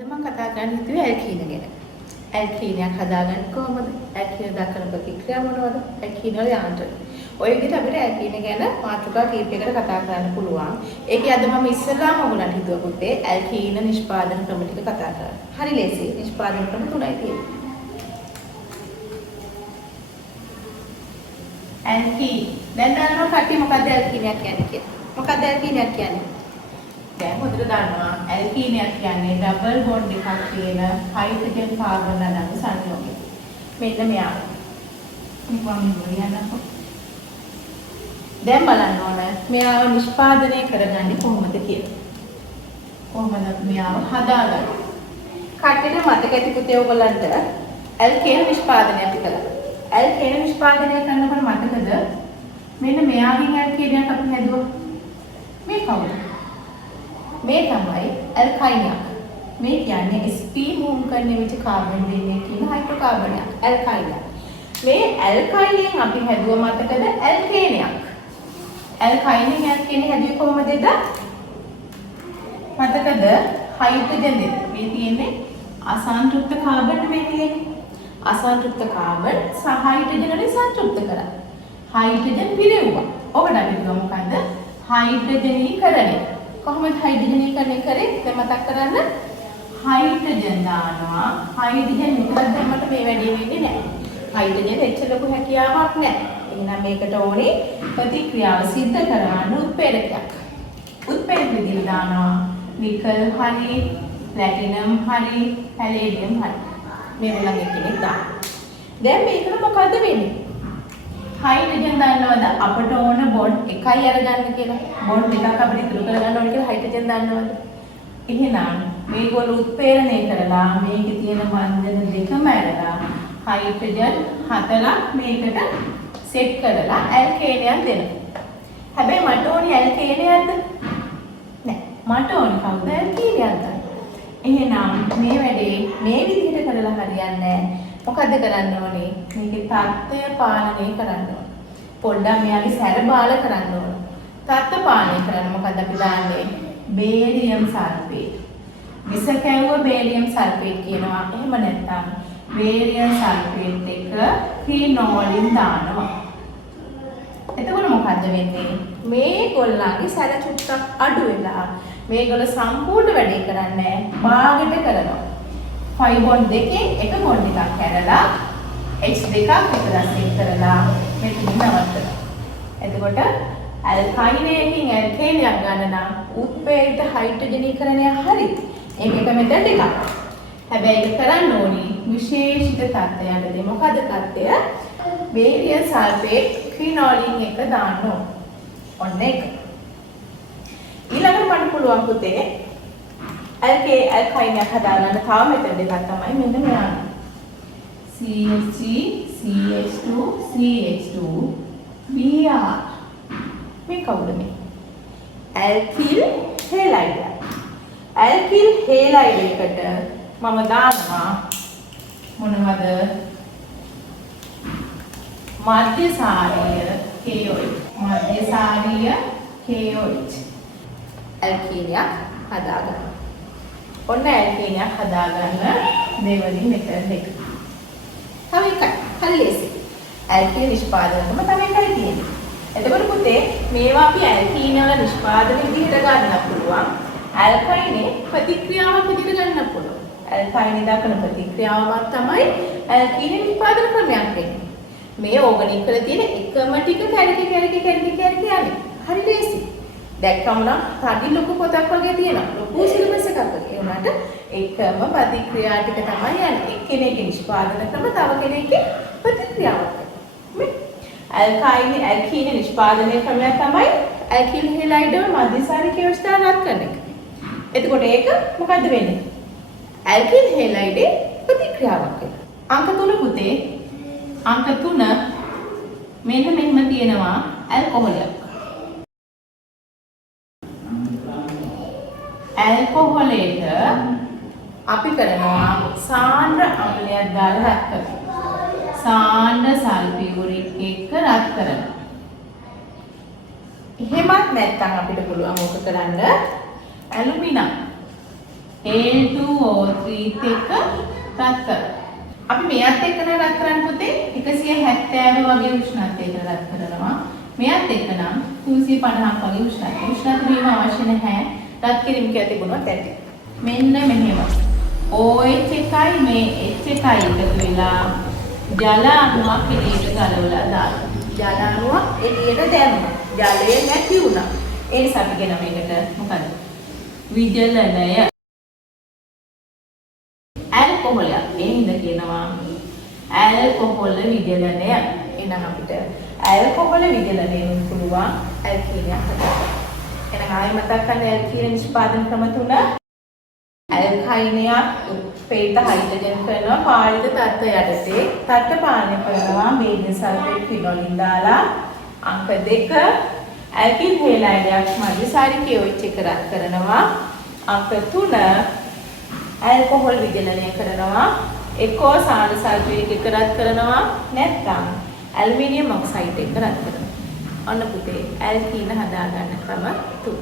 අද මම කතා කරන්න හිතුවේ ඇල්කීන ගැන. ඇල්කීනයක් හදාගන්න කොහොමද? ඇල්කීන දක්වන ප්‍රතික්‍රියා මොනවද? ඇල්කීන වල යාන්ත්‍රණ. ඔය විදිහට අපිට ඇල්කීන ගැන මාතෘකා කීපයකට කතා කරන්න පුළුවන්. ඒකේ අද මම ඉස්සෙල්ලාම ඔයගොල්ලන්ට හිතුවා පුතේ ඇල්කීන නිෂ්පාදන ක්‍රම ටික කතා කරන්න. හරි ලේසි. නිෂ්පාදන ක්‍රම තුනයි තියෙන්නේ. ඇල්කීන. දැන් දන්නවා කට්ටිය මොකක්ද ඇල්කීනයක් කියන්නේ කියලා. මොකක්ද ඇල්කීනයක් කියන්නේ? දැන් හොඳට දන්නවා ඇල්කීනයක් කියන්නේ ඩබල් බොන්ඩ් එකක් තියෙන හයිඩ්‍රජන් කාබන් අණු සංයෝගය. මෙන්න මෙයා. මම කියන්නකො. දැන් බලන්න ඕන මෙයාව නිෂ්පාදනය කරගන්නේ කොහොමද කියලා. කොහොමද මෙයාව හදාගන්නේ? කට්ටියට මතක ඇති පුතේ ඔයගොල්ලන්ට ඇල්කේන නිෂ්පාදනය අපි කළා. ඇල්කේන නිෂ්පාදනය කරනකොට මතකද මෙන්න මෙයාගෙන් ඇල්කේනයක් අපි හැදුවා. මේ කවුද? මේ තමයි ඇල්කයිනයක්. මේ කියන්නේ sp මූව් කරන විට කාබන් දෙන්නේ කියන හයිඩ්‍රෝකාබනයක්. ඇල්කයිනයක්. මේ ඇල්කයිනෙන් අපි හැදුව මතකද ඇල්කේනයක්. ඇල්කයිනෙන් ඇල්කේන හැදුවේ කොහොමදද? මතකද හයිඩ්‍රජන් දෙක. මේ තියෙන්නේ අසන්තෘප්ත කාබන් මේ තියෙන්නේ. අසන්තෘප්ත කාබන් සහ හයිඩ්‍රජන් වලින් සංතෘප්ත කරා. හයිඩ්‍රජන් පිරෙව්වා. ඔකට අපි කියමු මොකද්ද? හයිඩ්‍රජනීකරණය. කොහොමද හයිඩ්‍රජනීකරණය කරේ? දැන් මතක් කරන්න. හයිඩ්‍රජන් දානවා. හයිඩ්‍රජන් විතරක් දැම්මට මේ වැඩේ වෙන්නේ නැහැ. හයිඩ්‍රජන් එච්චර ලොකු හැකියාවක් නැහැ. එහෙනම් මේකට ඕනේ ප්‍රතික්‍රියාව සිද්ධ කරන උත්ප්‍රේරකයක්. උත්ප්‍රේරක විදිහට දානවා. නිකල් හරි, ප්ලැටිනම් හරි, පැලේඩියම් හරි. මේගොල්ලන් එක්කෙනෙක් දාන්න. දැන් මේකට මොකද්ද වෙන්නේ? හයිඩ්‍රජන් දන්නවද අපට ඕන බොන්ඩ් එකයි අරගන්න කියලා. බොන්ඩ් එකක් අපිට ඉතුරු කරගන්න ඕන කියලා හයිඩ්‍රජන් දන්නවද? එහෙනම් මේගොල්ලෝ උත්ප්‍රේරණය කරලා මේකේ තියෙන බන්ධන දෙකම අරලා හයිඩ්‍රජන් 4ක් මේකට සෙට් කරලා ඇල්කේනයක් දෙනවා. හැබැයි මට ඕනි ඇල්කේනයක්ද? නෑ. මට ඕනි කවුද ඇල්කීනයක්ද? එහෙනම් මේ වැඩේ මේ විදිහට කරලා හරියන්නේ නෑ. මොකද්ද කරන්න ඕනේ? මේකේ තත්ත්වය පාලනය කරන්න ඕනේ. පොඩ්ඩක් මෙයාගේ සැර බාල කරන්න ඕනේ. තත්ත්ව පාලනය කරන්න මොකද්ද අපි දාන්නේ? Barium sulphate. විස කැවුව බේරියම් සල්ෆේට් කියනවා. එහෙම නැත්නම් බේරියම් සල්ෆේට් එක ෆිනෝලින් දානවා. එතකොට මොකද්ද වෙන්නේ? මේගොල්ලන්ගේ සැර චුට්ටක් අඩු වෙලා මේගොල්ලෝ සම්පූර්ණ වැඩේ කරන්නේ භාගයට කරනවා. 5 බොන්ඩ් දෙකෙන් එක බොන්ඩ් එකක් කැඩලා H දෙකක් විතර සෙට් කරලා මෙතන නවත්තනවා. එතකොට ඇල්කයිනයකින් ඇල්කේනයක් ගන්න නම් උත්ප්‍රේරිත හයිඩ්‍රජනීකරණය හරි. ඒක එක මෙතන එකක්. හැබැයි ඒක කරන්න ඕනි විශේෂිත තත්ත්වයකදී. මොකද තත්ත්වය? බේරියම් සල්ෆේට් ෆිනෝලින් එක දාන්න ඕන. ඔන්න ඒක. ඊළඟට මට පුළුවන් පුතේ ඇල්කයිනයක් හදාගන්න තව මෙතන දෙකක් තමයි මෙන්න මෙයා. CH3 CH2 CH2 Br. මේ කවුද මේ? ඇල්කිල් හෙලයිඩ්. ඇල්කිල් හෙලයිඩ් එකට මම දානවා මොනවද? මධ්‍යසාරීය KOH. මධ්‍යසාරීය KOH. ඇල්කීනයක් හදාගන්න. ඔන්න ඇල්කීනයක් හදාගන්න දෙවලින් මෙතන දෙක. තව එකයි. හරි ලේසි. ඇල්කීන නිෂ්පාදනයම තව එකයි තියෙන්නේ. එතකොට පුතේ මේවා අපි ඇල්කීන වල නිෂ්පාදන විදිහට ගන්න පුළුවන්. ඇල්කයිනේ ප්‍රතික්‍රියාවක් විදිහට ගන්න පුළුවන්. ඇල්කයිනේ දක්වන ප්‍රතික්‍රියාවක් තමයි ඇල්කීන නිෂ්පාදන ක්‍රමයක් වෙන්නේ. මේ ඕගනික් වල තියෙන එකම ටික කැරකි යන්නේ. හරි ලේසි. දැක්කම නම් තඩි ලොකු පොතක් වගේ තියෙනවා. ලොකු සිලබස් එකක් වගේ. ඒ වුණාට එකම ප්‍රතික්‍රියා ටික තමයි යන්නේ. එක්කෙනෙක්ගේ නිෂ්පාදන ක්‍රම තව කෙනෙක්ගේ ප්‍රතික්‍රියාවක්. මේ ඇල්කීන නිෂ්පාදනය ක්‍රමය තමයි ඇල්කිල් හෙලයිඩ් වල මධ්‍යසාරීය KOH දාලා රත් කරන එක. එතකොට ඒක මොකද්ද වෙන්නේ? ඇල්කිල් හෙලයිඩේ ප්‍රතික්‍රියාවක් වෙනවා. අංක 3 පුතේ. අංක 3 මෙන්න මෙහෙම තියෙනවා ඇල්කොහොලයක්. ඇල්කොහොලේට අපි කරනවා සාන්ද්‍ර අම්ලයක් දාලා රත් කරනවා. සාන්ද්‍ර සල්ෆියුරික් එක්ක රත් කරනවා. එහෙමත් නැත්නම් අපිට පුළුවන් ඕක කරන්න ඇලුමිනම් Al2O3 එක්ක රත් කරනවා. අපි මෙයත් එක්ක නම් රත් කරන්න පුතේ 170 වගේ උෂ්ණත්වයකට රත් කරනවා. මෙයත් එක්ක නම් 350ක් වගේ උෂ්ණත්වය. උෂ්ණත්වය වීම අවශ්‍ය නැහැ. රත් කිරීම කියලා තිබුණොත් ඇති. මෙන්න මෙහෙම. OH එකයි මේ H එකයි එකතු වෙලා ජල අණුවක් එළියට ගලවලා දානවා. ජල අණුවක් එළියට දැම්මා. ජලය නැති වුණා. ඒ නිසා අපි කියන මේකට මොකද? විජලනය. ඇල්කොහොලයක්. ඒ හින්දා කියනවා ඇල්කොහොල විජලනය. එහෙනම් අපිට ඇල්කොහොල විජලනයෙන් පුළුවන් ඇල්කීනයක් හදන්න. එහෙනම් ආයෙ මතක් කරගන්න ඇල්කීන නිෂ්පාදන ක්‍රම තුන. ඇල්කයිනයක් උත්පේත හයිඩ්‍රජන් කරනවා පාලිත තත්ත්ව යටතේ. තත්ත්ව පාලනය කරනවා බේරියම් සල්ෆේට් ෆිනෝලින් දාලා. අංක 2 ඇල්කිල් හේලයිඩයක් මධ්‍යසාරික OH එක රත් කරනවා. අංක 3 ඇල්කොහොල් විජලනය කරනවා. එකෝ සාන සල්ෆේට් එක රත් කරනවා. නැත්නම් ඇලුමිනියම් ඔක්සයිඩ් එක රත් කරනවා. ඔන්න පුතේ ඇල්කීන හදා ගන්න ක්‍රම 3.